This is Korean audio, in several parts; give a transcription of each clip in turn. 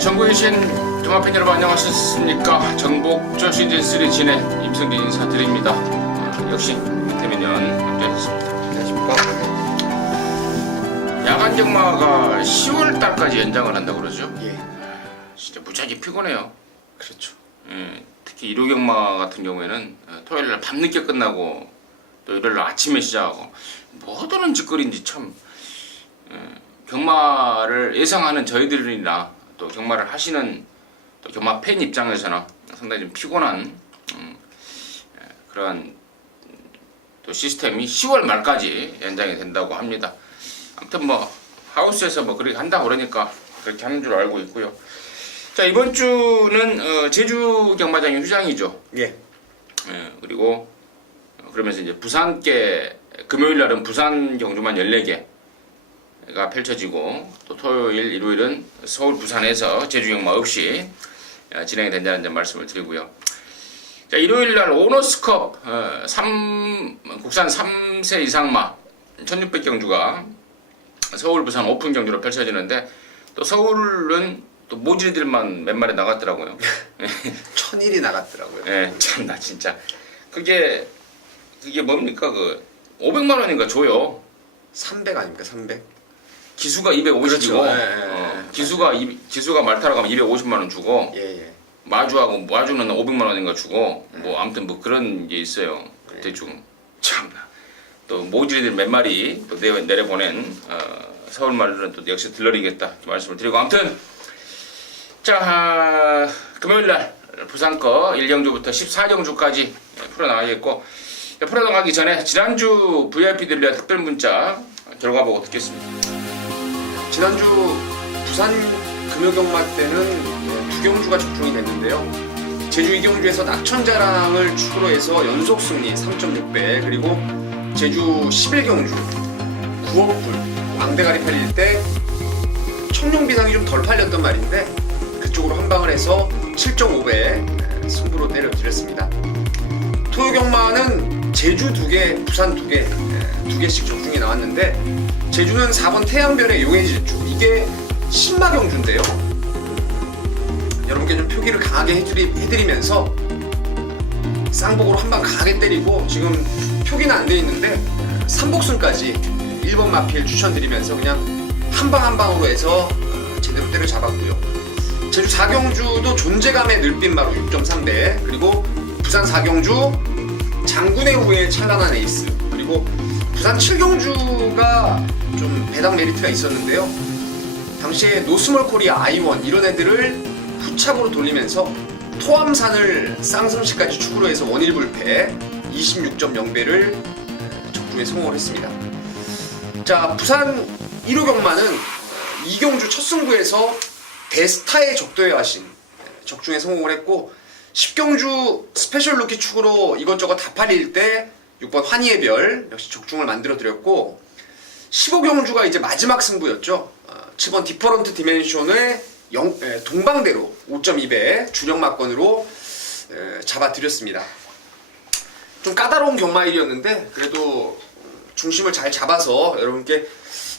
전국에 계신 종합팬 여러분 안녕하셨습니까? 정복조 시즌3 진행 임성진 인사드립니다. 역시 대면연 함께하셨습니다. 안녕하십니까? 야간 경마가 10월달까지 연장을 한다고 그러죠? 예, 진짜 무지하게 피곤해요. 그렇죠. 특히 일요 경마 같은 경우에는 토요일날 밤늦게 끝나고 또 일요일날 아침에 시작하고 뭐하는 짓거리인지 참 경마를 예상하는 저희들이나 또 경마를 하시는 또 경마 팬 입장에서는 상당히 좀 피곤한 그런 또 시스템이 10월 말까지 연장이 된다고 합니다. 아무튼 뭐 하우스에서 뭐 그렇게 한다고 그러니까 그렇게 하는 줄 알고 있고요. 자, 이번 주는 제주 경마장이 휴장이죠. 예, 그리고 그러면서 이제 부산께 금요일 날은 부산 경주만 14개가 펼쳐지고 또 토요일, 일요일은 서울, 부산에서 제주 경마 없이 진행이 된다는 점 말씀을 드리고요. 자, 일요일 날 오너스컵 국산 3세 이상마 1600 경주가 서울, 부산 오픈 경주로 펼쳐지는데 또 서울은 또 모질이들만 몇 마리 나갔더라고요. 1000일이 나갔더라고요. 예, 참나 진짜. 그게 뭡니까 그 500만 원인가 줘요. 300 아닙니까? 300? 기수가 250이고 그렇죠. 예. 기수가 말타러 가면 250만 원 주고 예. 마주는 500만 원인가 주고 뭐 아무튼 뭐 그런 게 있어요. 대충 참나. 또 모질이들 몇 마리 또 내려보낸 서울 말들은 또 역시 들러리겠다 이렇게 말씀을 드리고 아무튼 자 금요일날 부산 거 1경주부터 14경주까지 풀어나가겠고 풀어나가기 전에 지난주 VIP들 위한 특별 문자 결과 보고 듣겠습니다. 지난주 부산 금요경마 때는 2경주가 적중이 됐는데요. 제주 2경주에서 낙천자랑을 축으로 해서 연속 승리 3.6배, 그리고 제주 11경주 9억 불 왕대가리 팔릴 때 청룡비상이 좀 덜 팔렸던 말인데 그쪽으로 한방을 해서 7.5배 승부로 때려드렸습니다. 토요경마는 제주 2개, 부산 2개, 2개씩 적중이 나왔는데 제주는 4번 태양별의 용해질주, 이게 신마경주인데요. 여러분께 좀 표기를 강하게 해드리면서 쌍복으로 한방 강하게 때리고 지금 표기는 안 돼 있는데 삼복순까지 1번 마필 추천드리면서 그냥 한방 한방으로 해서 제대로 때려 잡았고요. 제주 4경주도 존재감의 늘빛마루 6.3배, 그리고 부산 4경주 장군의 후에 찬란한 에이스, 그리고 부산 7경주가 좀 배당 메리트가 있었는데요. 당시에 노스몰 코리아 아이원 이런 애들을 후착으로 돌리면서 토암산을 쌍성시까지 축으로 해서 원일불패 26.0배를 적중에 성공을 했습니다. 자, 부산 1호 경마는 2경주 첫 승부에서 데스타의 적도에 하신 적중에 성공을 했고 10경주 스페셜 루키 축으로 이것저것 다 팔릴 때 6번 환희의 별 역시 적중을 만들어 드렸고 15경주가 이제 마지막 승부였죠. 7번 디퍼런트 디멘션을 동방대로 5.2배 주력 막건으로 잡아드렸습니다. 좀 까다로운 경마일이었는데 그래도 중심을 잘 잡아서 여러분께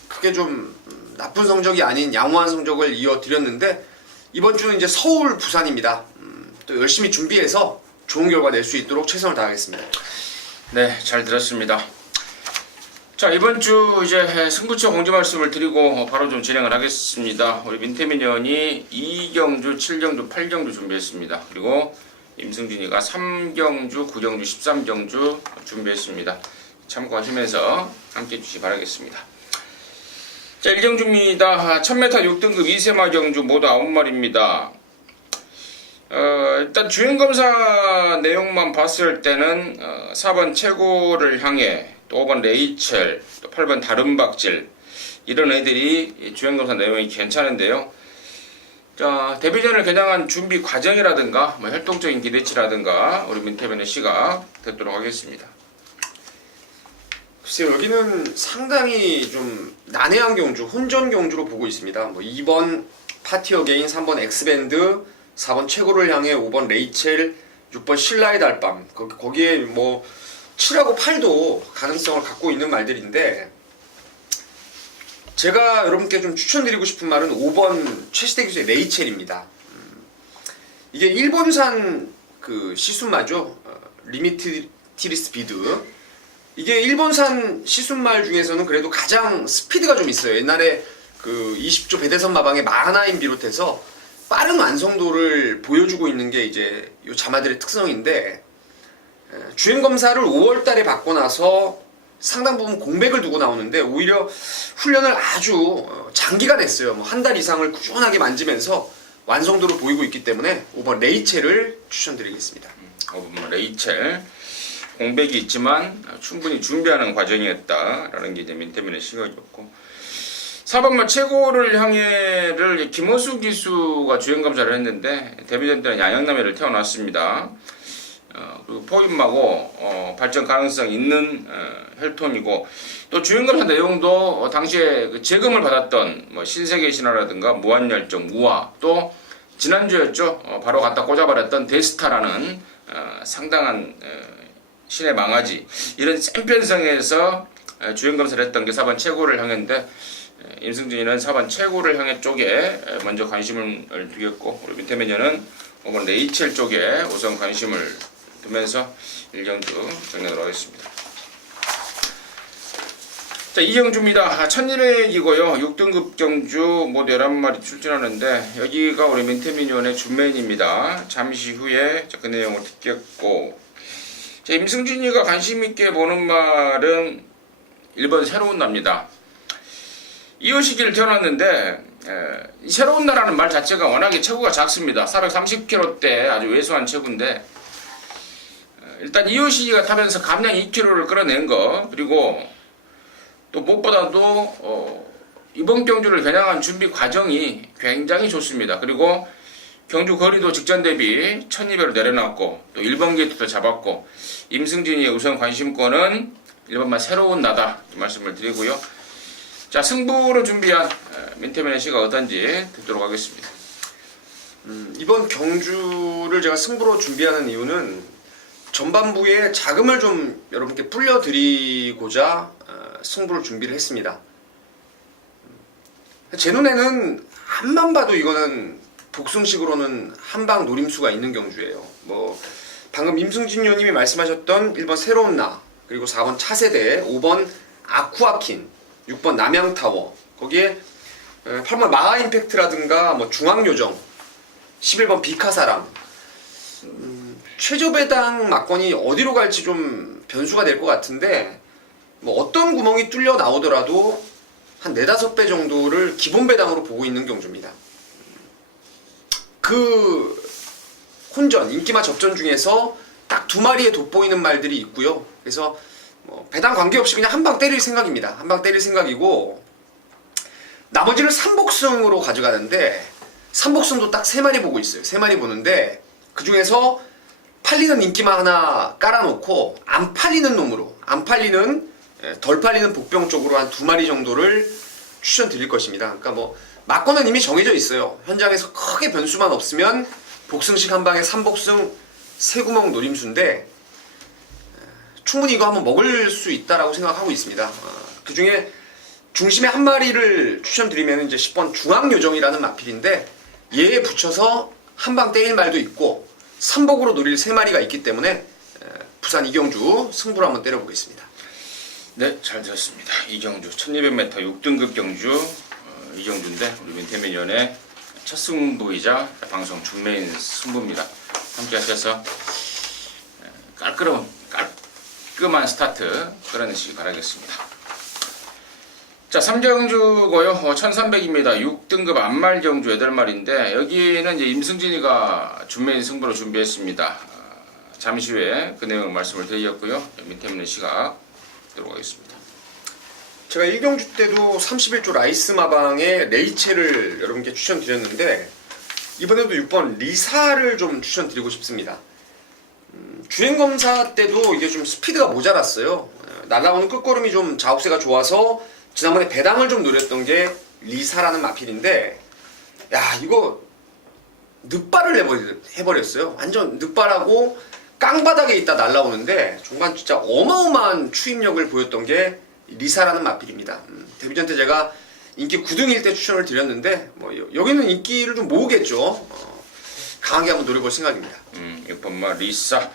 크게 좀 나쁜 성적이 아닌 양호한 성적을 이어드렸는데 이번 주는 이제 서울, 부산입니다. 또 열심히 준비해서 좋은 결과 낼 수 있도록 최선을 다하겠습니다. 네, 잘 들었습니다. 자, 이번 주 이제 승부처 공지 말씀을 드리고 바로 좀 진행을 하겠습니다. 우리 민태민 의원이 2경주, 7경주, 8경주 준비했습니다. 그리고 임승진이가 3경주, 9경주, 13경주 준비했습니다. 참고하시면서 함께 해주시기 바라겠습니다. 자, 1경주입니다. 1000m 6등급 2세마 경주 모두 9마리입니다. 일단 주행검사 내용만 봤을 때는 4번 최고를 향해 또 5번 레이첼, 또 8번 다른박질 이런 애들이 주행검사 내용이 괜찮은데요. 자, 데뷔전을 겨냥한 준비 과정이라든가 뭐 활동적인 기대치라든가 우리 민태변의 시각 듣도록 하겠습니다. 글쎄요, 여기는 상당히 좀 난해한 경주, 혼전 경주로 보고 있습니다. 뭐 2번 파티 어게인, 3번 엑스밴드, 4번 최고를 향해, 5번 레이첼, 6번 신라의 달밤, 거기에 뭐 7하고 8도 가능성을 갖고 있는 말들인데 제가 여러분께 좀 추천드리고 싶은 말은 5번 최시대 기수의 레이첼입니다. 이게 일본산 그 시순마죠. 리미티리스 비드. 이게 일본산 시순말 중에서는 그래도 가장 스피드가 좀 있어요. 옛날에 그 20조 배대선 마방의 마하나임 비롯해서 빠른 완성도를 보여주고 있는 게 이제 이 자마들의 특성인데, 주행 검사를 5월 달에 받고 나서 상당 부분 공백을 두고 나오는데 오히려 훈련을 아주 장기간 했어요. 뭐 한 달 이상을 꾸준하게 만지면서 완성도를 보이고 있기 때문에 5번 레이첼을 추천드리겠습니다. 5번 레이첼. 공백이 있지만 충분히 준비하는 과정이었다라는 게 이제 민태민의 시각이었고, 4번만 최고를 향해를 김호수 기수가 주행 검사를 했는데 데뷔전 때는 양양남해를 태어났습니다. 그리고 포임하고 발전 가능성 있는 혈통이고, 또 주행 검사 내용도 당시에 그 재검을 받았던 뭐 신세계 신화라든가 무한열정, 무화, 또 지난주였죠. 바로 갖다 꽂아버렸던 데스타라는 상당한 신의 망아지, 이런 센 편성에서 주행 검사를 했던 게 4번 최고를 향했는데, 임승진이는 4번 최고를 향해 쪽에 먼저 관심을 두겠고, 우리 민태매녀는 5번 레이첼 쪽에 우선 관심을 두면서 1경주 정리하도록 하겠습니다. 자, 2경주입니다. 1200이고요. 6등급 경주 모두 11마리 출전하는데, 여기가 우리 민태민위원의 준메인입니다. 잠시 후에 그 내용을 듣겠고, 자, 임승진이가 관심있게 보는 말은 1번 새로운 나입니다. 이호시기를 태어났는데, 이 새로운 나라는 말 자체가 워낙에 체구가 작습니다. 430kg대 아주 왜소한 체구인데, 일단 이호시기가 타면서 감량 2kg를 끌어낸 거, 그리고 또 무엇보다도 이번 경주를 겨냥한 준비 과정이 굉장히 좋습니다. 그리고 경주 거리도 직전 대비 1200으로 내려놨고, 또 1번 게이트도 잡았고, 임승진이의 우선 관심권은 1번만 새로운 나다, 이 말씀을 드리고요. 자, 승부를 준비한 민태민의 시가 어떤지 듣도록 하겠습니다. 이번 경주를 제가 승부로 준비하는 이유는 전반부에 자금을 좀 여러분께 불려드리고자 승부를 준비를 했습니다. 제 눈에는 한만 봐도 이거는 복승식으로는 한방 노림수가 있는 경주예요. 뭐 방금 임승진 의원님이 말씀하셨던 1번 새로운 나, 그리고 4번 차세대, 5번 아쿠아킨, 6번 남양타워, 거기에 8번 마하임팩트라든가 뭐 중앙요정, 11번 비카사랑, 최저배당 막건이 어디로 갈지 좀 변수가 될 것 같은데, 뭐 어떤 구멍이 뚫려 나오더라도 한 4-5배 정도를 기본 배당으로 보고 있는 경주입니다. 그 혼전, 인기마 접전 중에서 딱 2마리에 돋보이는 말들이 있고요. 그래서 뭐 배당 관계없이 그냥 한 방 때릴 생각입니다. 한 방 때릴 생각이고, 나머지를 3복승으로 가져가는데, 3복승도 딱 3마리 보고 있어요. 3마리 보는데, 그 중에서 팔리는 인기만 하나 깔아놓고 안 팔리는 놈으로, 안 팔리는, 덜 팔리는 복병 쪽으로 한 2마리 정도를 추천드릴 것입니다. 그러니까 뭐 막건은 이미 정해져 있어요. 현장에서 크게 변수만 없으면 복승식 한 방에 3복승 3구멍 노림수인데, 충분히 이거 한번 먹을 수 있다라고 생각하고 있습니다. 그 중에 중심에 한 마리를 추천드리면 이제 10번 중앙요정이라는 마필인데, 얘에 붙여서 한 방 때릴 말도 있고 3복으로 노릴 3마리가 있기 때문에 부산 이경주 승부를 한번 때려보겠습니다. 네, 잘 들었습니다. 이경주 1200m 6등급 경주 이경주인데, 우리 민태민위원의 첫 승부이자 방송 준메인 승부입니다. 함께 하셔서 깔끔한 스타트 끌어내시기 바라겠습니다. 자, 3경주고요. 1300입니다. 6등급 안말 경주 8마리인데, 여기는 이제 임승진이가 준메인 승부로 준비했습니다. 잠시 후에 그 내용을 말씀을 드렸고요. 민태민의 시각 들어가겠습니다. 제가 1경주 때도 31조 라이스 마방에 레이첼을 여러분께 추천드렸는데, 이번에도 6번 리사를 좀 추천드리고 싶습니다. 주행검사 때도 이게 좀 스피드가 모자랐어요. 날아오는 끝걸음이 좀 자욱세가 좋아서 지난번에 배당을 좀 노렸던 게 리사라는 마필인데, 야, 이거 늑발을 해버렸어요. 완전 늑발하고 깡바닥에 있다 날아오는데, 중간 진짜 어마어마한 추임력을 보였던 게 리사라는 마필입니다. 데뷔전 때 제가 인기 9등일 때 추천을 드렸는데 뭐 여기는 인기를 좀 모으겠죠. 강하게 한번 노려볼 생각입니다. 6번마 리사.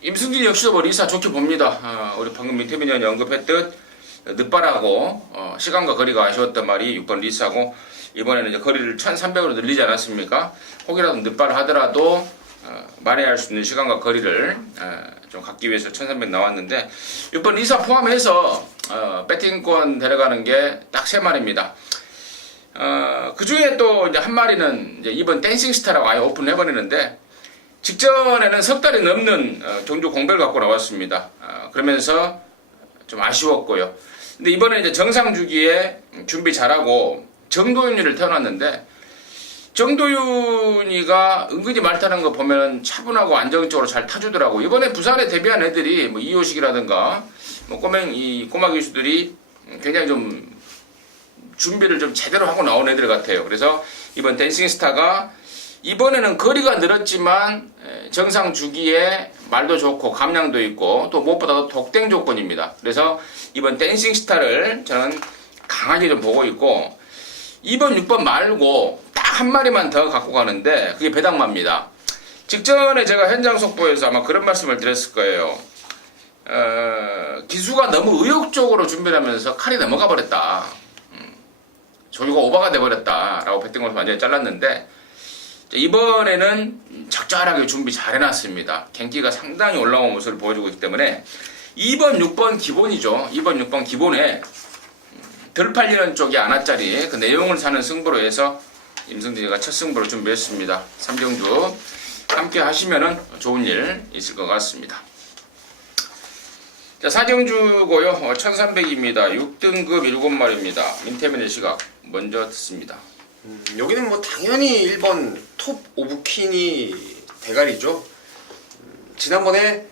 임승진 역시도 뭐 리사 좋게 봅니다. 우리 방금 민태민이 형이 언급했듯 늦바라고 시간과 거리가 아쉬웠던 말이 6번 리사고, 이번에는 이제 거리를 1300으로 늘리지 않았습니까? 혹이라도 늦바를 하더라도 만회할 수 있는 시간과 거리를 좀 갖기 위해서 1300 나왔는데, 6번 리사 포함해서 배팅권 데려가는 게 딱 3마리입니다. 그 중에 또 이제 한 마리는 이제 이번 댄싱 스타라고 아예 오픈해버리는데, 직전에는 석 달이 넘는 경주 공백을 갖고 나왔습니다. 그러면서 좀 아쉬웠고요. 근데 이번에 이제 정상 주기에 준비 잘하고 정도윤이를 태어났는데, 정도윤이가 은근히 말 타는 거 보면 차분하고 안정적으로 잘 타주더라고. 이번에 부산에 데뷔한 애들이 뭐 이호식이라든가 뭐 꼬마 기수들이 굉장히 좀 준비를 좀 제대로 하고 나온 애들 같아요. 그래서 이번 댄싱 스타가 이번에는 거리가 늘었지만 정상 주기에 말도 좋고 감량도 있고 또 무엇보다도 독땡 조건입니다. 그래서 이번 댄싱 스타를 저는 강하게 좀 보고 있고, 2번, 6번 말고 딱 한 마리만 더 갖고 가는데 그게 배당마입니다. 직전에 제가 현장 속보에서 아마 그런 말씀을 드렸을 거예요. 기수가 너무 의욕적으로 준비를 하면서 칼이 넘어가 버렸다. 조류가 오버가 돼버렸다 라고 배팅을 완전히 잘랐는데, 이번에는 적절하게 준비 잘 해놨습니다. 경기가 상당히 올라온 모습을 보여주고 있기 때문에 2번, 6번 기본이죠. 2번, 6번 기본에 덜 팔리는 쪽이 안하짜리 그 내용을 사는 승부로 해서 임승진이가 첫 승부를 준비했습니다. 3경주 함께 하시면은 좋은 일 있을 것 같습니다. 자, 4경주고요. 1300입니다. 6등급 7마리입니다. 민태민의 시각 먼저 듣습니다. 여기는 뭐 당연히 1번 톱 오브 퀸이 대가리죠. 지난번에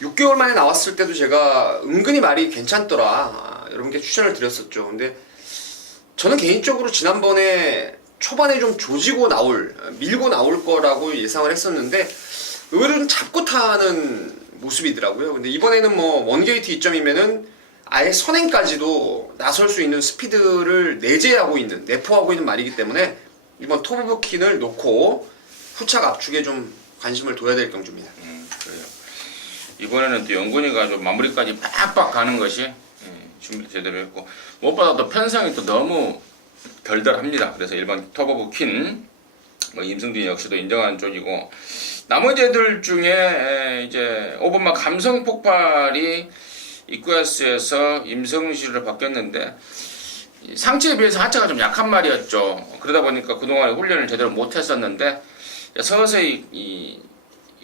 6개월 만에 나왔을 때도 제가 은근히 말이 괜찮더라 여러분께 추천을 드렸었죠. 근데 저는 개인적으로 지난번에 초반에 좀 조지고 밀고 나올 거라고 예상을 했었는데 의외로 좀 잡고 타는 모습이더라고요. 근데 이번에는 뭐 원게이트 2점이면은 아예 선행까지도 나설 수 있는 스피드를 내포하고 있는 말이기 때문에 이번 톱 오브 퀸을 놓고 후착 압축에 좀 관심을 둬야 될 경주입니다. 그래요. 이번에는 또 영근이가 좀 마무리까지 빡빡 가는 것이 준비 제대로 했고, 무엇보다 또 편성이 또 너무 덜덜합니다. 그래서 일반 톱 오브 퀸, 뭐 임승진 역시도 인정하는 쪽이고, 나머지 애들 중에 이제 5번마 감성 폭발이 이쿠야스에서 임성실을 바뀌었는데, 상체에 비해서 하체가 좀 약한 말이었죠. 그러다 보니까 그동안에 훈련을 제대로 못했었는데 서서히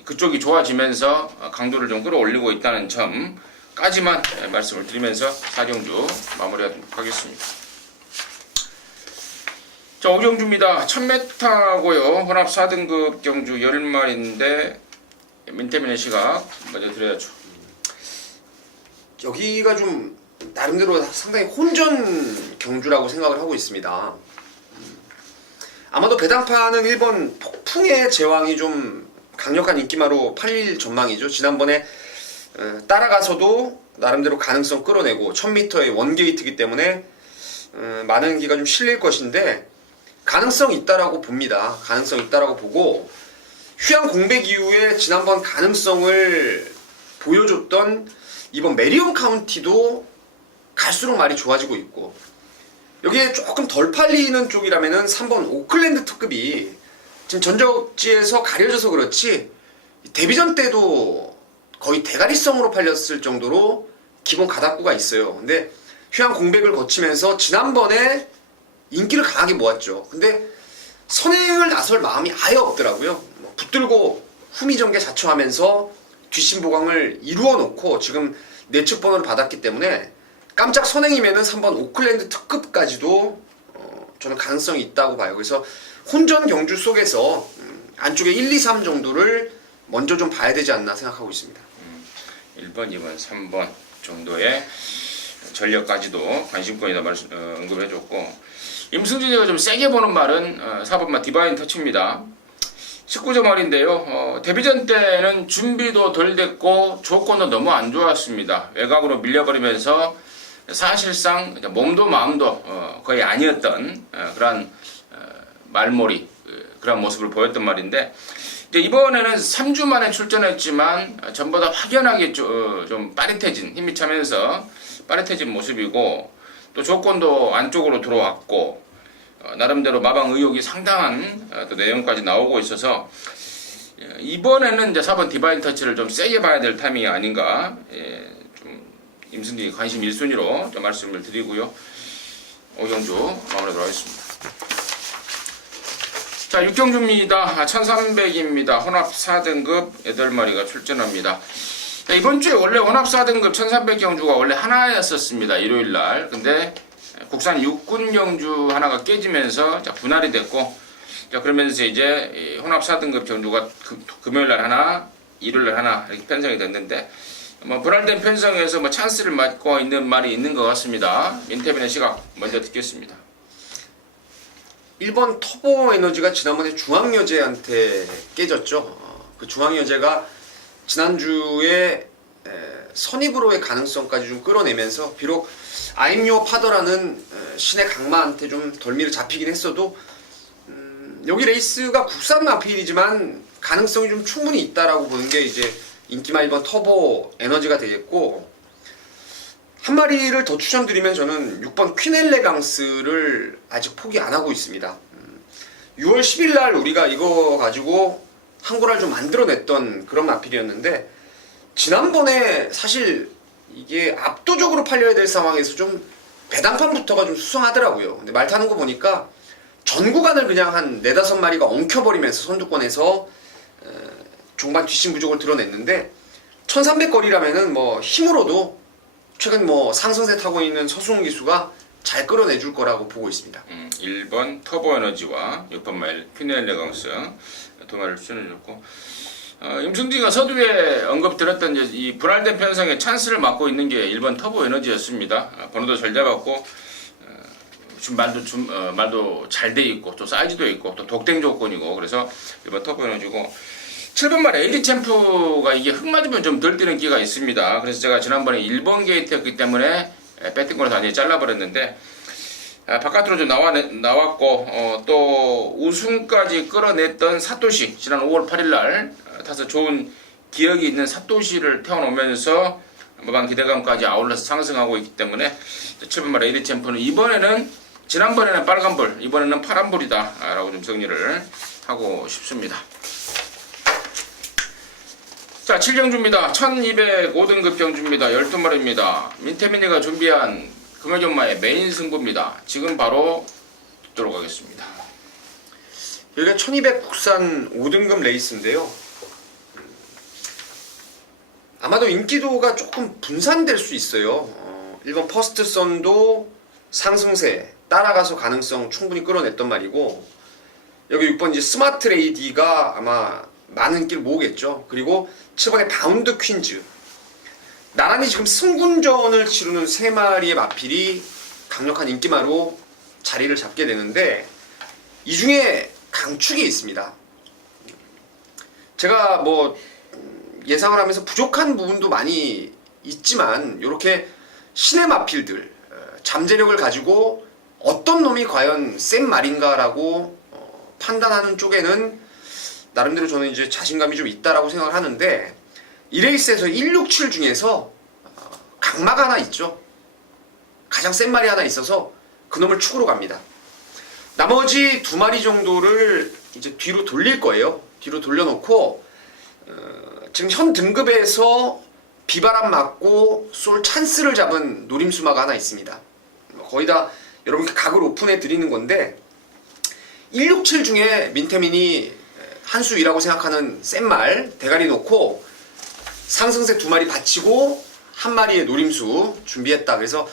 그쪽이 좋아지면서 강도를 좀 끌어올리고 있다는 점까지만 말씀을 드리면서 4경주 마무리하도록 하겠습니다. 자, 5경주입니다. 1000m고요. 혼합 4등급 경주 10마리인데 민태민의 시각 먼저 드려야죠. 여기가 좀 나름대로 상당히 혼전 경주라고 생각을 하고 있습니다. 아마도 배당파는 1번 폭풍의 제왕이 좀 강력한 인기마로 팔릴 전망이죠. 지난번에 따라가서도 나름대로 가능성 끌어내고 1000m의 원게이트이기 때문에 많은 기가 좀 실릴 것인데 가능성 있다라고 봅니다. 가능성 있다라고 보고, 휴양 공백 이후에 지난번 가능성을 보여줬던 이번 메리온 카운티도 갈수록 말이 좋아지고 있고, 여기에 조금 덜 팔리는 쪽이라면은 3번 오클랜드 특급이 지금 전적지에서 가려져서 그렇지 데뷔전 때도 거의 대가리성으로 팔렸을 정도로 기본 가닥구가 있어요. 근데 휴양 공백을 거치면서 지난번에 인기를 강하게 모았죠. 근데 선행을 나설 마음이 아예 없더라고요. 붙들고 후미전개 자처하면서 뒷심 보강을 이루어 놓고 지금 내측 번호를 받았기 때문에 깜짝 선행이면은 3번 오클랜드 특급까지도 저는 가능성이 있다고 봐요. 그래서 혼전 경주 속에서 안쪽에 1, 2, 3 정도를 먼저 좀 봐야 되지 않나 생각하고 있습니다. 1번, 2번, 3번 정도의 전력까지도 관심권이다 언급해줬고, 임승진이가 좀 세게 보는 말은 4번마 디바인 터치입니다. 19점 말인데요. 데뷔전 때는 준비도 덜 됐고 조건도 너무 안 좋았습니다. 외곽으로 밀려버리면서 사실상 몸도 마음도 거의 아니었던 그러한 말몰이 그런 모습을 보였던 말인데 이제 이번에는 3주 만에 출전했지만 전보다 확연하게 좀 빠릿해진 힘이 차면서 빠릿해진 모습이고 또 조건도 안쪽으로 들어왔고 나름대로 마방 의욕이 상당한 또 내용까지 나오고 있어서 이번에는 이제 4번 디바인 터치를 좀 세게 봐야 될 타이밍이 아닌가 좀 임승기 관심 1순위로 좀 말씀을 드리고요. 오경주 마무리하도록 하겠습니다. 자, 6경주입니다. 1300입니다. 혼합 4등급 8마리가 출전합니다. 자, 이번 주에 원래 혼합 4등급 1300 경주가 원래 하나였었습니다. 일요일날. 근데 국산 육군 경주 하나가 깨지면서 분할이 됐고, 자, 그러면서 이제 혼합 4등급 경주가 금요일날 하나, 일요일날 하나 이렇게 편성이 됐는데, 뭐 분할된 편성에서 뭐 찬스를 맞고 있는 말이 있는 것 같습니다. 민태빈의 시각 먼저 듣겠습니다. 1번 터보 에너지가 지난번에 중앙여제한테 깨졌죠. 그 중앙여제가 지난주에 선입으로의 가능성까지 좀 끌어내면서 비록 I'm your father라는 신의 강마한테 좀 덜미를 잡히긴 했어도 여기 레이스가 국산 마필이지만 가능성이 좀 충분히 있다라고 보는 게 이제 인기만 1번 터보 에너지가 되겠고, 한 마리를 더 추천드리면 저는 6번 퀸엘레강스를 아직 포기 안 하고 있습니다. 6월 10일 날 우리가 이거 가지고 한 골을 좀 만들어냈던 그런 마필이었는데, 지난번에 사실 이게 압도적으로 팔려야 될 상황에서 좀 배당판부터가 좀 수상하더라고요. 근데 말 타는 거 보니까 전 구간을 그냥 한 4-5마리가 엉켜버리면서 선두권에서 종반 뒷심 부족을 드러냈는데, 1300거리라면은 뭐 힘으로도 최근 뭐 상승세 타고 있는 서수홍 기수가 잘 끌어내줄 거라고 보고 있습니다. 1번 터보 에너지와 6번 마일 퀸엘레강스 두 마리를 추천해줬고, 임승기가 서두에 언급드렸던 이 분할된 편성에 찬스를 맡고 있는 게 1번 터보 에너지였습니다. 번호도 잘 잡았고, 말도 잘 돼 있고, 또 사이즈도 있고, 또 독땡 조건이고, 그래서 1번 터보 에너지고, 7번 말 에이리 챔프가 이게 흙 맞으면 좀 덜 뛰는 기가 있습니다. 그래서 제가 지난번에 1번 게이트였기 때문에 배팅권을 완전히 잘라버렸는데, 바깥으로 좀 나왔고, 또 우승까지 끌어냈던 사토시, 지난 5월 8일날 타서 좋은 기억이 있는 사토시를 태워놓으면서 마방 기대감까지 아울러서 상승하고 있기 때문에 7번 말 에이리 챔프는 이번에는, 지난번에는 빨간불, 이번에는 파란불이다 라고 좀 정리를 하고 싶습니다. 자, 7경주입니다. 1205등급 경주입니다. 12마리입니다. 민태민이가 준비한 금요경마의 메인 승부입니다. 지금 바로 듣도록 하겠습니다. 여기가 1200 국산 5등급 레이스인데요. 아마도 인기도가 조금 분산될 수 있어요. 1번 퍼스트 선도 상승세 따라가서 가능성 충분히 끌어냈던 말이고, 여기 6번 이제 스마트 레이디가 아마 많은 인기를 모으겠죠. 그리고 7번에 바운드 퀸즈, 나란히 지금 승군전을 치르는 3마리의 마필이 강력한 인기마로 자리를 잡게 되는데, 이 중에 강축이 있습니다. 제가 뭐 예상을 하면서 부족한 부분도 많이 있지만, 이렇게 신의 마필들, 잠재력을 가지고 어떤 놈이 과연 센 말인가라고 판단하는 쪽에는 나름대로 저는 이제 자신감이 좀 있다라고 생각을 하는데, 이 레이스에서 167 중에서 강마가 하나 있죠. 가장 센 말이 하나 있어서 그 놈을 축으로 갑니다. 나머지 2마리 정도를 이제 뒤로 돌릴 거예요. 뒤로 돌려놓고 지금 현 등급에서 비바람 맞고 쏠 찬스를 잡은 노림수마가 하나 있습니다. 거의 다 여러분께 각을 오픈해 드리는 건데, 167 중에 민태민이 한 수이라고 생각하는 센 말 대가리 놓고 상승세 2마리 받치고 1마리의 노림수 준비했다. 그래서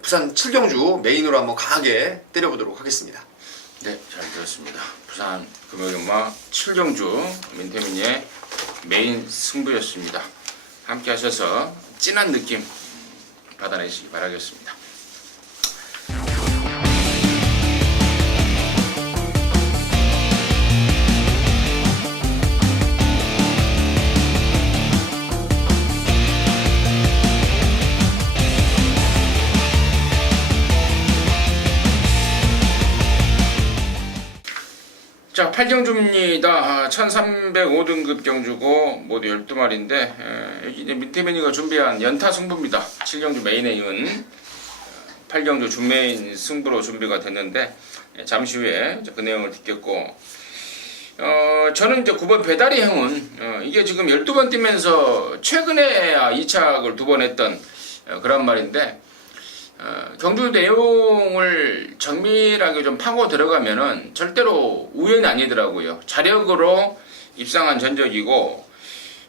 부산 7경주 메인으로 한번 강하게 때려보도록 하겠습니다. 네, 잘 들었습니다. 부산 금요경마 7경주 민태민의 메인 승부였습니다. 함께 하셔서 진한 느낌 받아내시기 바라겠습니다. 자, 8경주입니다. 1305등급 경주고 모두 12마리인데 여기 이제 민태민이가 준비한 연타 승부입니다. 7경주 메인에 이은 8경주 준메인 승부로 준비가 됐는데 잠시 후에 그 내용을 듣겠고 저는 이제 9번 배다리 행운 이게 지금 12번 뛰면서 최근에야 2착을 2번 했던 그런 말인데 경주 내용을 정밀하게 좀 파고 들어가면은 절대로 우연이 아니더라고요. 자력으로 입상한 전적이고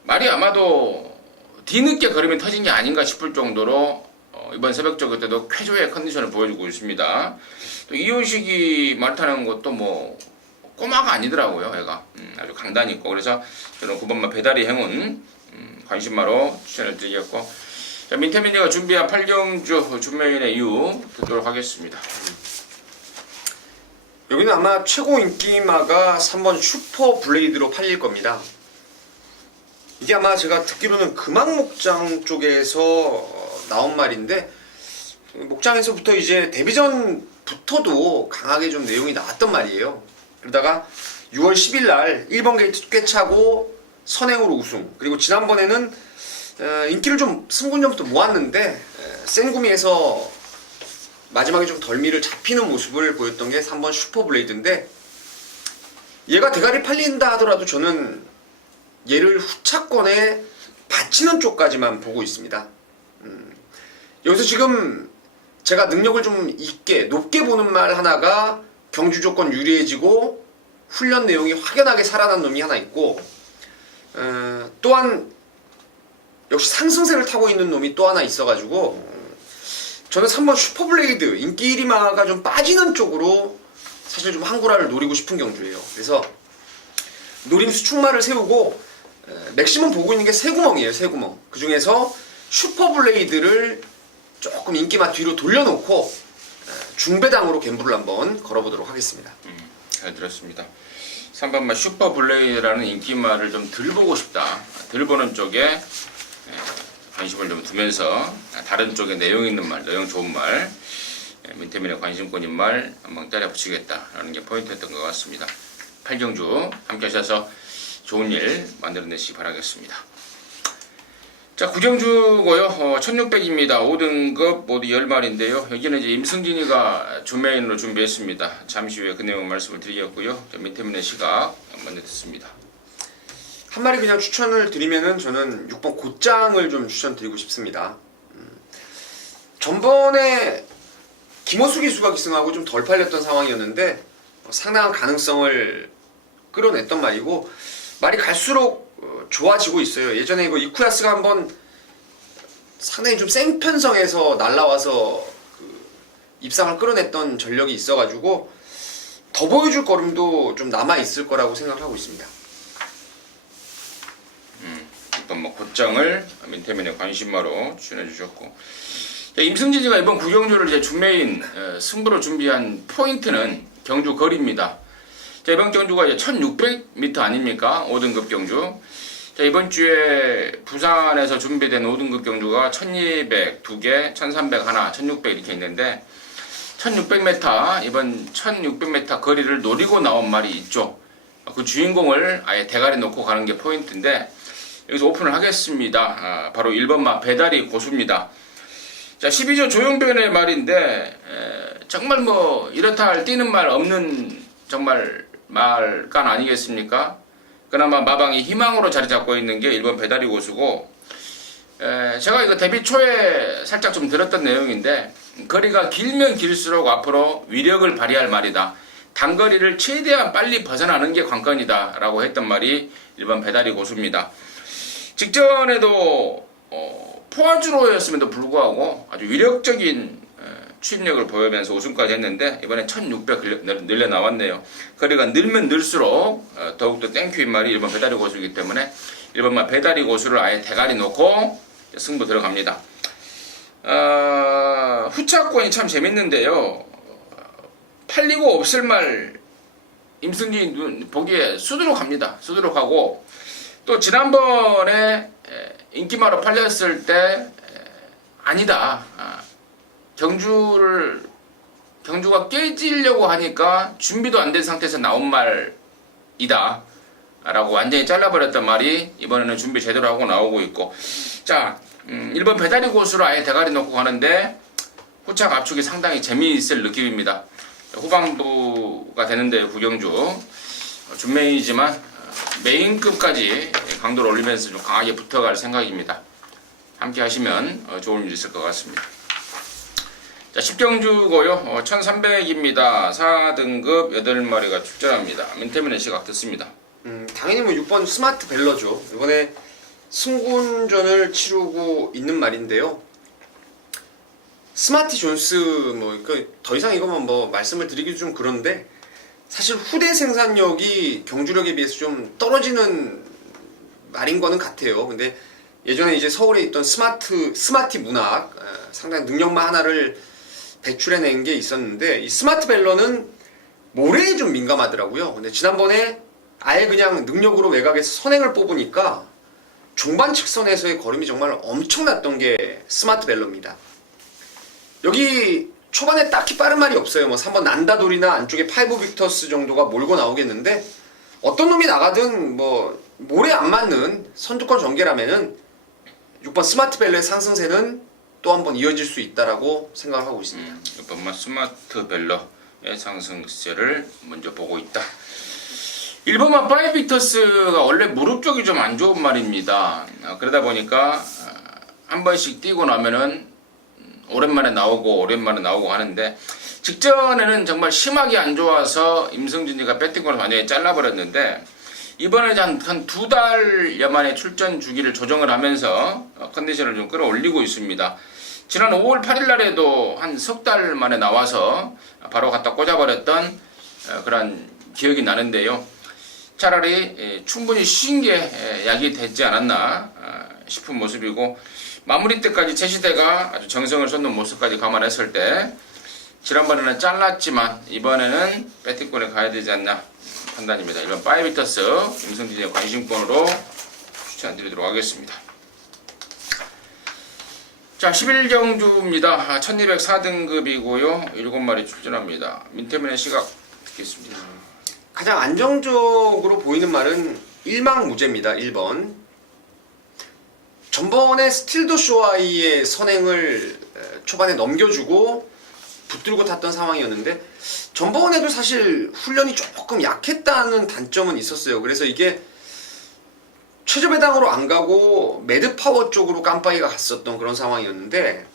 말이 아마도 뒤늦게 걸으면 터진 게 아닌가 싶을 정도로 이번 새벽저그 때도 쾌조의 컨디션을 보여주고 있습니다. 또 이호식이 말 타는 것도 뭐 꼬마가 아니더라고요. 얘가 아주 강단이 있고 그래서 저는 9번마 배다리 행운 관심마로 추천을 드리겠고 자, 민태민이가 준비한 8경주 준메인의 이유 듣도록 하겠습니다. 여기는 아마 최고 인기마가 3번 슈퍼 블레이드로 팔릴 겁니다. 이게 아마 제가 듣기로는 금왕목장 쪽에서 나온 말인데 목장에서부터 이제 데뷔전부터도 강하게 좀 내용이 나왔던 말이에요. 그러다가 6월 10일 날 1번 게이트 꿰차고 선행으로 우승, 그리고 지난번에는 인기를 좀 승분전부터 모았는데 센구미에서 마지막에 좀 덜미를 잡히는 모습을 보였던 게 3번 슈퍼블레이드인데 얘가 대가리 팔린다 하더라도 저는 얘를 후차권에 받치는 쪽까지만 보고 있습니다. 여기서 지금 제가 능력을 좀 있게 높게 보는 말 하나가 경주 조건 유리해지고 훈련 내용이 확연하게 살아난 놈이 하나 있고 또한 역시 상승세를 타고 있는 놈이 또 하나 있어가지고 저는 3번 슈퍼블레이드 인기 1위마가 좀 빠지는 쪽으로 사실 좀 한구라를 노리고 싶은 경주예요. 그래서 노림 수축마를 세우고 맥시멈 보고 있는 게 세 구멍이에요. 세 구멍. 그 중에서 슈퍼블레이드를 조금 인기마 뒤로 돌려놓고 중배당으로 갬블을 한번 걸어보도록 하겠습니다. 잘 들었습니다. 3번마 슈퍼블레이드라는 인기마를 좀 덜 보고 싶다. 덜 보는 쪽에 관심을 좀 두면서 다른 쪽에 내용 있는 말, 내용 좋은 말, 민태민의 관심권인 말 한번 때려 붙이겠다라는 게 포인트였던 것 같습니다. 8경주 함께 하셔서 좋은 일 만들어내시기 바라겠습니다. 자, 9경주고요. 1600입니다. 5등급 모두 10마리인데요. 여기는 이제 임승진이가 준메인으로 준비했습니다. 잠시 후에 그 내용 말씀을 드리겠고요. 민태민의 시각 먼저 듣습니다. 한 마리 그냥 추천을 드리면은 저는 6번 곧장을 좀 추천드리고 싶습니다. 전번에 김호수 기수가 기승하고 좀 덜 팔렸던 상황이었는데 상당한 가능성을 끌어냈던 말이고 말이 갈수록 좋아지고 있어요. 예전에 이거 이쿠야스가 한번 상당히 좀 센 편성에서 날라와서 입상을 끌어냈던 전력이 있어가지고 더 보여줄 걸음도 좀 남아있을 거라고 생각하고 있습니다. 뭐 곧장을 민태민의 관심마로 추천해 주셨고 임승진이가 이번 9경주를 이제 준메인 승부로 준비한 포인트는 경주 거리입니다. 자, 이번 경주가 이제 1600m 아닙니까? 5등급 경주. 자, 이번 주에 부산에서 준비된 5등급 경주가 1200 2개, 1300 하나, 1600 이렇게 있는데 1600m 이번 1600m 거리를 노리고 나온 말이 있죠. 그 주인공을 아예 대가리 놓고 가는 게 포인트인데 여기서 오픈을 하겠습니다. 바로 1번마 배다리 고수입니다. 자, 12조 조용변의 말인데 정말 뭐 이렇다 할 뛰는 말 없는 정말 말간 아니겠습니까? 그나마 마방이 희망으로 자리 잡고 있는 게 1번 배다리 고수고 제가 이거 데뷔 초에 살짝 좀 들었던 내용인데 거리가 길면 길수록 앞으로 위력을 발휘할 말이다. 단거리를 최대한 빨리 벗어나는 게 관건이다 라고 했던 말이 1번 배다리 고수입니다. 직전에도 포화주로였음에도 불구하고 아주 위력적인 추진력을 보이면서 우승까지 했는데 이번에 1600 늘려 나왔네요. 거리가 늘면 늘수록 더욱더 땡큐인 말이 1번 배다리 고수이기 때문에 1번만 배다리 고수를 아예 대가리 놓고 승부 들어갑니다. 후차권이 참 재밌는데요. 팔리고 없을 말 임승진 보기에 수두룩 합니다. 수두룩 하고 또 지난번에 인기마로 팔렸을 때 아니다. 경주가 깨지려고 하니까 준비도 안 된 상태에서 나온 말 이다 라고 완전히 잘라버렸단 말이 이번에는 준비 제대로 하고 나오고 있고, 자 1번 배다리 고수로 아예 대가리 놓고 가는데 후착 압축이 상당히 재미있을 느낌입니다. 후반부가 되는데 구경주 준메이지만 메인급까지 강도를 올리면서 좀 강하게 붙어갈 생각입니다. 함께 하시면 좋은 일 있을 것 같습니다. 자, 10경주고요. 1300입니다. 4등급 8마리가 출전합니다. 민태민의 시각 듣습니다. 당연히 뭐 6번 스마트 벨러죠. 이번에 승군전을 치르고 있는 말인데요. 스마티 존스 더 이상 이거만 뭐 말씀을 드리기도 좀 그런데, 사실 후대 생산력이 경주력에 비해서 좀 떨어지는 말인 거는 같아요. 근데 예전에 이제 서울에 있던 스마티 문학, 상당히 능력만 하나를 배출해낸 게 있었는데, 이 스마트 벨러는 모래에 좀 민감하더라고요. 근데 지난번에 아예 그냥 능력으로 외곽에서 선행을 뽑으니까 종반 직선에서의 걸음이 정말 엄청났던 게 스마트 벨러입니다. 여기 초반에 딱히 빠른 말이 없어요. 뭐 3번 난다돌이나 안쪽에 파이브 빅터스 정도가 몰고 나오겠는데, 어떤 놈이 나가든 뭐 모래 안 맞는 선두권 전개라면은 6번 스마트 벨러의 상승세는 또 한 번 이어질 수 있다라고 생각하고 있습니다. 6번만 스마트 벨러의 상승세를 먼저 보고 있다. 1번만 파이브 빅터스가 원래 무릎 쪽이 좀 안 좋은 말입니다. 그러다 보니까 한 번씩 뛰고 나면은 오랜만에 나오고 하는데, 직전에는 정말 심하게 안 좋아서 임승진이가 배팅권을 완전히 잘라버렸는데, 이번에 한 2달여 만에 출전 주기를 조정을 하면서 컨디션을 좀 끌어올리고 있습니다. 지난 5월 8일 날에도 한 석 달 만에 나와서 바로 갖다 꽂아버렸던 그런 기억이 나는데요. 차라리 충분히 쉰 게 약이 되지 않았나 싶은 모습이고, 마무리 때까지 최시대가 아주 정성을 쏟는 모습까지 감안했을 때 지난번에는 잘랐지만 이번에는 배팅권에 가야 되지 않나 판단입니다. 이번 파이비터스 임성진의 관심권으로 추천드리도록 하겠습니다. 자, 11경주입니다. 1204등급이고요. 7마리 출전합니다. 민태민의 시각 듣겠습니다. 가장 안정적으로 보이는 말은 일망무제입니다. 1번. 전번에 스틸더 쇼아이의 선행을 초반에 넘겨주고 붙들고 탔던 상황이었는데, 전번에도 사실 훈련이 조금 약했다는 단점은 있었어요. 그래서 이게 최저배당으로 안 가고 매드파워 쪽으로 깜빡이가 갔었던 그런 상황이었는데,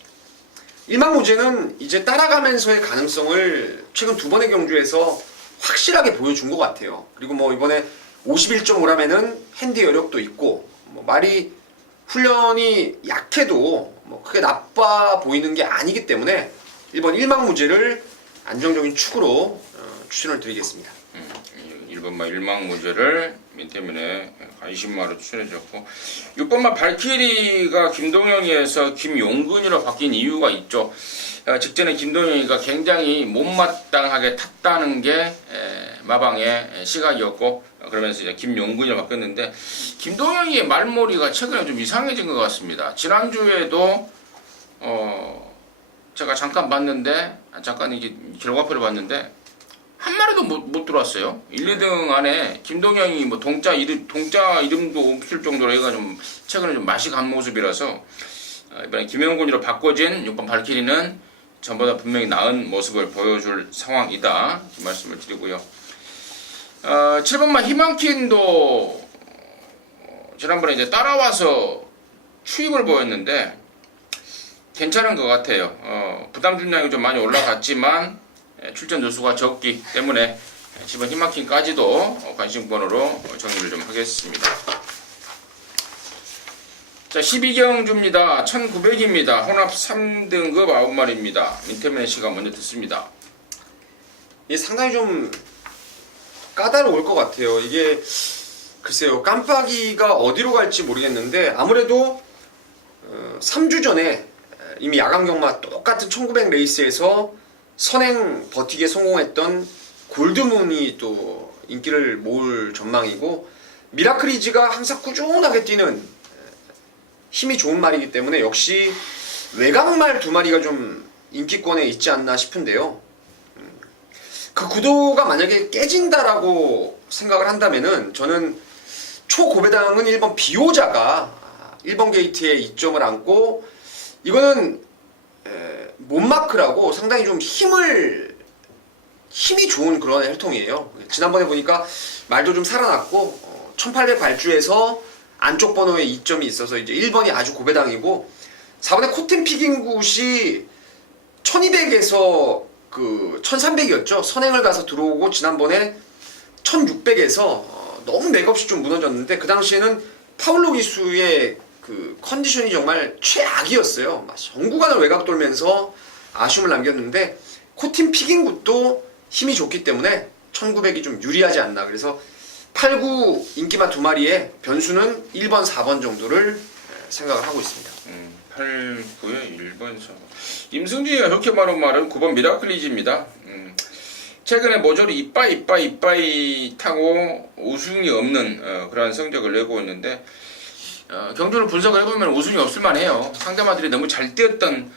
일망무제는 이제 따라가면서의 가능성을 최근 2번의 경주에서 확실하게 보여준 것 같아요. 그리고 뭐 이번에 51.5라면은 핸디 여력도 있고, 뭐 말이 훈련이 약해도 뭐 크게 나빠 보이는 게 아니기 때문에 1번 일망무제를 안정적인 축으로 추천을 드리겠습니다. 1번마 일망무제를 민태민의 관심마로 추천해줬고, 6번마 발키리가 김동영이에서 김용근이로 바뀐 이유가 있죠. 직전에 김동영이가 굉장히 못마땅하게 탔다는 게 마방의 시각이었고, 그러면서 이제 김용근이로 바뀌었는데, 김동영이의 말머리가 최근에 좀 이상해진 것 같습니다. 지난주에도 제가 잠깐 봤는데, 잠깐 이게 결과표를 봤는데 한 마리도 못 들어왔어요. 1, 2등 안에 김동영이 뭐 동자 이름도 없을 정도로 얘가 좀 최근에 좀 맛이 간 모습이라서, 이번에 김영군으로 바꿔진 6번 발키리는 전보다 분명히 나은 모습을 보여줄 상황이다, 이 말씀을 드리고요. 7번만 희망킨도 지난번에 이제 따라와서 추임을 보였는데 괜찮은 것 같아요. 부담 중량이 좀 많이 올라갔지만 출전 조수가 적기 때문에 10번 희망킨까지도 관심권으로 정리를 좀 하겠습니다. 자, 12경주입니다. 1900입니다. 혼합 3등급 9마리입니다. 민태민의 시간 먼저 듣습니다. 이게 상당히 좀 까다로울 것 같아요. 이게 글쎄요, 깜빡이가 어디로 갈지 모르겠는데, 아무래도 3주 전에 이미 야간경마 똑같은 1900 레이스에서 선행 버티기에 성공했던 골드문이 또 인기를 모을 전망이고, 미라클이지가 항상 꾸준하게 뛰는 힘이 좋은 말이기 때문에 역시 외곽말 2마리가 좀 인기권에 있지 않나 싶은데요. 그 구도가 만약에 깨진다라고 생각을 한다면은 저는 초고배당은 1번 비오자가 1번 게이트에 이점을 안고 이거는 몸마크라고 상당히 좀 힘이 좋은 그런 혈통이에요. 지난번에 보니까 말도 좀 살아났고 1800 발주에서 안쪽 번호에 이점이 있어서 이제 1번이 아주 고배당이고 4번에 코튼 피긴굿이 1200에서 그 1300이었죠. 선행을 가서 들어오고 지난번에 1600에서 너무 맥없이 좀 무너졌는데 그 당시에는 파울로 기수의 그 컨디션이 정말 최악이었어요. 막 전 구간을 외곽 돌면서 아쉬움을 남겼는데 코틴 피긴굿도 힘이 좋기 때문에 1900이 좀 유리하지 않나. 그래서 8, 9 인기마 두 마리에 변수는 1번, 4번 정도를 생각을 하고 있습니다. 8, 9에 1번, 4번. 임승진이가 그렇게 말한 말은 9번 미라클리지입니다. 최근에 모조리 이빠이 타고 우승이 없는 그러한 성적을 내고 있는데 경주를 분석을 해보면 우승이 없을 만해요. 상대마들이 너무 잘 뛰었던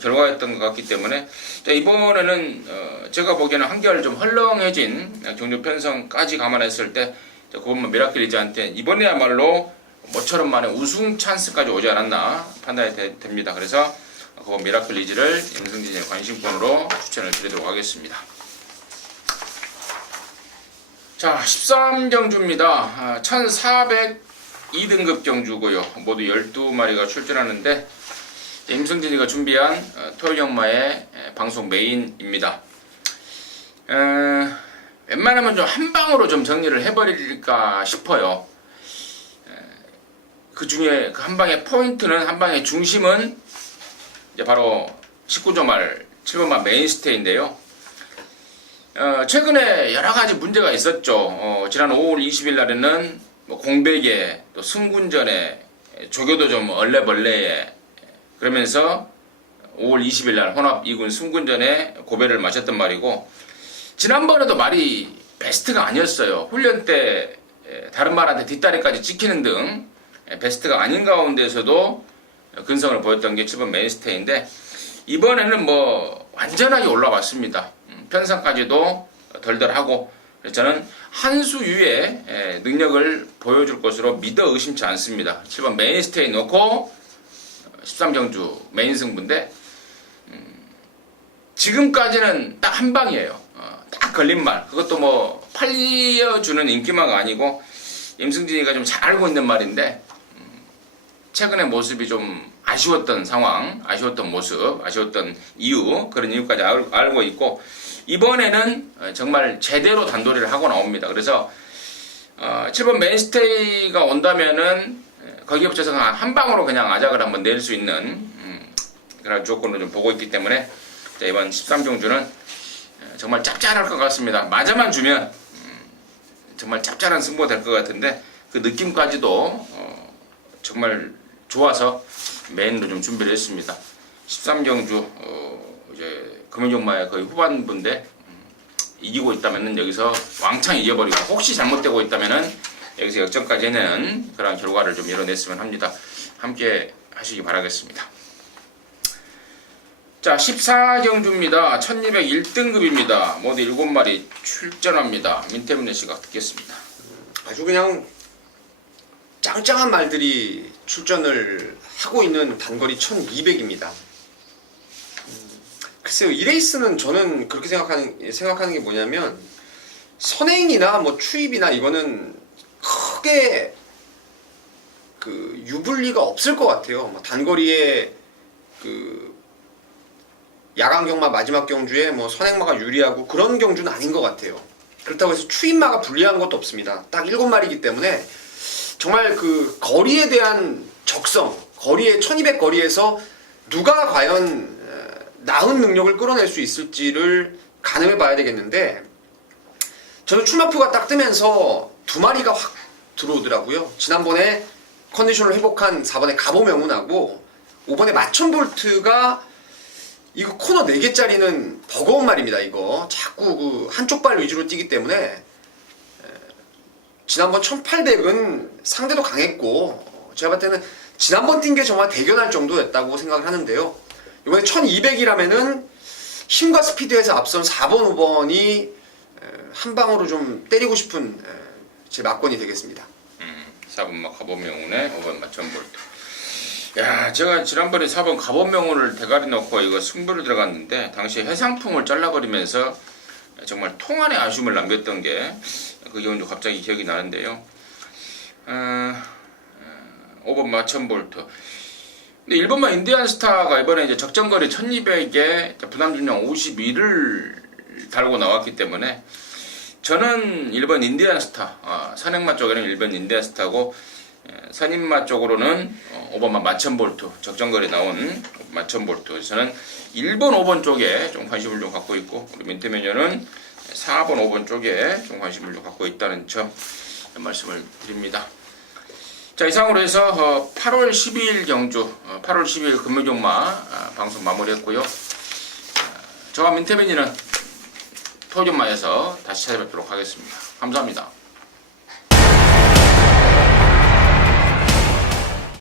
결과였던 것 같기 때문에 자, 이번에는 제가 보기에는 한결 좀 헐렁해진 경주 편성까지 감안했을 때 9번 미라클리지한테 이번에야말로 모처럼 만에 우승 찬스까지 오지 않았나 판단이 됩니다. 그래서 9번 미라클리지를 임승진의 관심권으로 추천을 드리도록 하겠습니다. 자, 13경주입니다. 1402등급 경주고요. 모두 12마리가 출전하는데 임승진이가 준비한 토요일 경마의 방송 메인입니다. 웬만하면 좀 한 방으로 좀 정리를 해버릴까 싶어요. 그 중에 그 한 방의 포인트는 한 방의 중심은 이제 바로 19조 말 7번만 메인스테이인데요. 최근에 여러 가지 문제가 있었죠. 지난 5월 20일 날에는 뭐 공백에 또 승군전에 조교도 좀 얼레벌레에 그러면서 5월 20일 날 혼합 2군 승군전에 고배를 마셨던 말이고 지난번에도 말이 베스트가 아니었어요. 훈련 때 다른 말한테 뒷다리까지 찍히는 등 베스트가 아닌 가운데서도 근성을 보였던 게 7번 메인스테이인데 이번에는 뭐 완전하게 올라왔습니다. 편성까지도 덜덜하고 저는 한 수 위의 능력을 보여줄 것으로 믿어 의심치 않습니다. 7번 메인스테이 놓고 13경주 메인 승부인데 지금까지는 딱 한 방이에요. 딱 걸린 말. 그것도 뭐 팔려주는 인기마가 아니고 임승진이가 좀 잘 알고 있는 말인데 최근의 모습이 좀 아쉬웠던 상황, 아쉬웠던 모습, 아쉬웠던 이유 그런 이유까지 알고 있고 이번에는 정말 제대로 단도리를 하고 나옵니다. 그래서 7번 메인스테이가 온다면은 거기에 붙여서 한 방으로 그냥 아작을 한번 낼 수 있는 그런 조건으로 좀 보고 있기 때문에 자, 이번 13경주는 정말 짭짤할 것 같습니다. 맞아만 주면 정말 짭짤한 승부가 될 것 같은데 그 느낌까지도 정말 좋아서 메인으로 좀 준비를 했습니다. 13경주 이제 금연경마의 거의 후반부인데 이기고 있다면은 여기서 왕창 이겨버리고 혹시 잘못되고 있다면은 여기서 역전까지 해내는 그런 결과를 좀 이뤄냈으면 합니다. 함께 하시기 바라겠습니다. 자, 14경주입니다. 1201등급입니다. 모두 7마리 출전합니다. 민태문의 시각 듣겠습니다. 아주 그냥 짱짱한 말들이 출전을 하고 있는 단거리 1200입니다. 글쎄요, 이 레이스는 저는 그렇게 생각하는 게 뭐냐면 선행이나 뭐 추입이나 이거는 크게 그 유불리가 없을 것 같아요. 뭐 단거리에 그 야간 경마 마지막 경주에 뭐 선행마가 유리하고 그런 경주는 아닌 것 같아요. 그렇다고 해서 추입마가 불리한 것도 없습니다. 딱 7마리이기 때문에 정말 그 거리에 대한 적성, 거리에 1200 거리에서 누가 과연 나은 능력을 끌어낼 수 있을지를 가늠해 봐야 되겠는데 저는 출마표가 딱 뜨면서 2마리가 확 들어오더라고요. 지난번에 컨디션을 회복한 4번에 가보명운하고 5번에 마천볼트가 이거 코너 4개짜리는 버거운 말입니다. 이거 자꾸 그 한쪽 발 위주로 뛰기 때문에 지난번 1800은 상대도 강했고 제가 봤을 때는 지난번 뛴 게 정말 대견할 정도였다고 생각을 하는데요. 이번에 1200이라면은 힘과 스피드에서 앞선 4번, 5번이 한 방으로 좀 때리고 싶은 제 막건이 되겠습니다. 4번마 갑오명운에 5번마 전볼트. 야, 제가 지난번에 4번 갑오명운을 대가리 넣고 이거 승부를 들어갔는데 당시에 해상풍을 잘라버리면서 정말 통안의 아쉬움을 남겼던 게 그 경우도 갑자기 기억이 나는데요. 5번 마천볼트. 근데 1번마 인디안스타가 이번에 이제 적정거리 1200에 부담중량 52를 달고 나왔기 때문에 저는 1번 인디안스타, 산행마 쪽에는 1번 인디안스타고 선인마 쪽으로는 5번마 마천볼트, 적정거리 나온 마천볼트. 저는 1번, 5번 쪽에 좀 관심을 좀 갖고 있고 우리 민태매녀는 4번, 5번 쪽에 좀 관심을 좀 갖고 있다는 점 말씀을 드립니다. 자, 이상으로 해서 8월 12일 경주, 8월 12일 금요일종마 방송 마무리했고요. 저와 민태민이는 토요일종마에서 다시 찾아뵙도록 하겠습니다. 감사합니다.